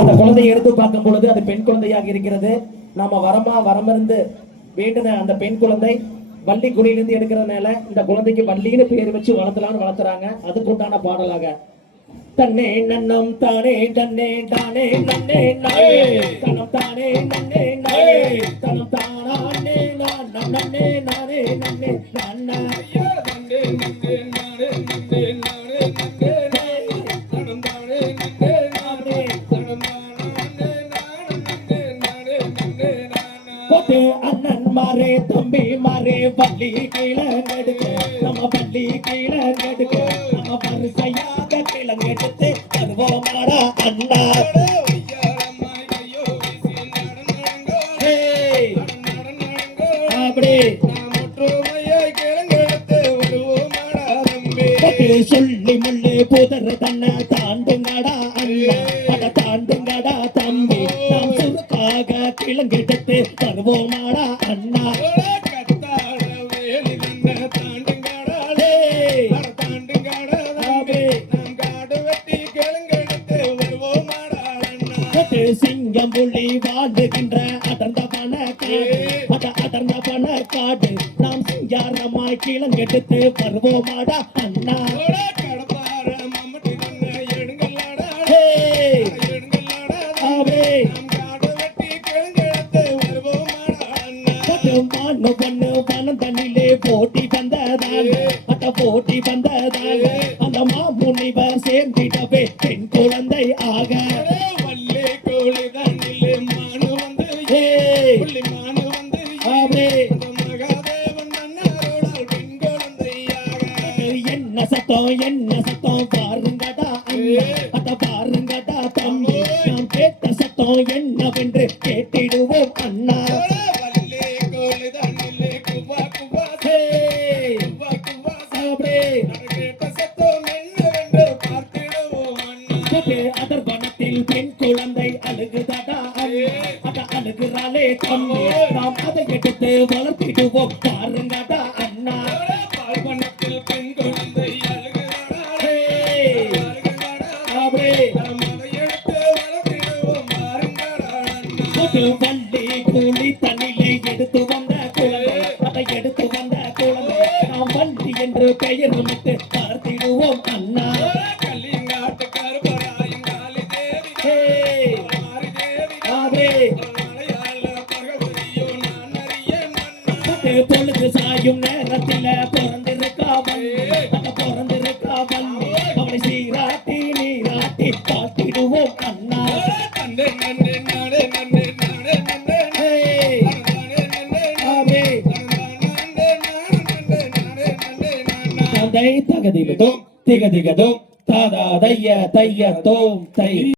அந்த குழந்தையை எடுத்து பார்க்கும் பொழுது அது பெண் குழந்தையாக இருக்கிறது. நாம வரமிருந்து வேண்டின அந்த பெண் குழந்தை வள்ளி குடியிலிருந்து எடுக்கிறதுனால இந்த குழந்தைக்கு வள்ளின்னு பேர் வச்சு வளர்த்துறாங்க. அதுக்குண்டான பாடலாக தன்னே நன்னம் தானே தன்னே தானே நன்னே நானே தனம் தானே நன்னே நானே தனம் தானே நான் நன்னே நானே நன்னே நன்னா நன்னே நன்னே நானே நன்னே நானே நன்னே தனம் தானே நன்னே நானே தனம் தானே நானே நன்னே நன்னே நானா போட்டு அண்ணன் மாரே தம்பி மாரே வள்ளி கீழே நடுக்க நம்ம வள்ளி கீழே நடுக்க நம்ம பரிசையாக கிளங்கெடுத்து தருவோமாடா அண்ணா அப்படி சொல்லி முள்ளு புதர் தன்னை தாண்டுங்கடா அண்ணா அட தாண்டுங்கடா தம்பி நாம் சுருக்காக கிளங்கெடுத்து தருவோமாடா அண்ணா சிங்கம் புள்ளி வாழ்கின்ற அடர்ந்த பண காடு நாம் சிங்காரமாய் கிளங்கெடுத்து வருவோமாடா அண்ணா தண்ணிலே போட்டி வந்ததால் அந்த மாமுனிவர் சேர்ந்திடவே பெண் குழந்தை ஆக என்ன சத்தம் பாருங்கடா அத பாருங்கடா தம்பி நாம் கேட்ட சத்தம் என்னவென்று கேட்டிடுவோம் அண்ணா அதர்வனத்தில் பெண் குழந்தை அழுகுதடா அத அழுகுறாளே தம்பி நாம் அதை எடுத்து வளர்த்திடுவோம் பாருங்கடா அண்ணா பால்வனத்தில் பெண் குழந்தை வள்ளி கூலி தண்ணிலே எடுத்து வந்த குழந்தை அதை எடுத்து வந்த குழந்தை நாம் வள்ளி என்று பெயர் அமைத்து பார்த்திடுவோம் அண்ணா பொழுது சாயும் நேரத்தில பிறந்திருக்கா வள்ளி அவனை சீராட்டி நீராட்டி காட்டிடுவோம் அண்ணா தகதிகதும் திகதிகதும் தாதா தைய தைய தோம் தை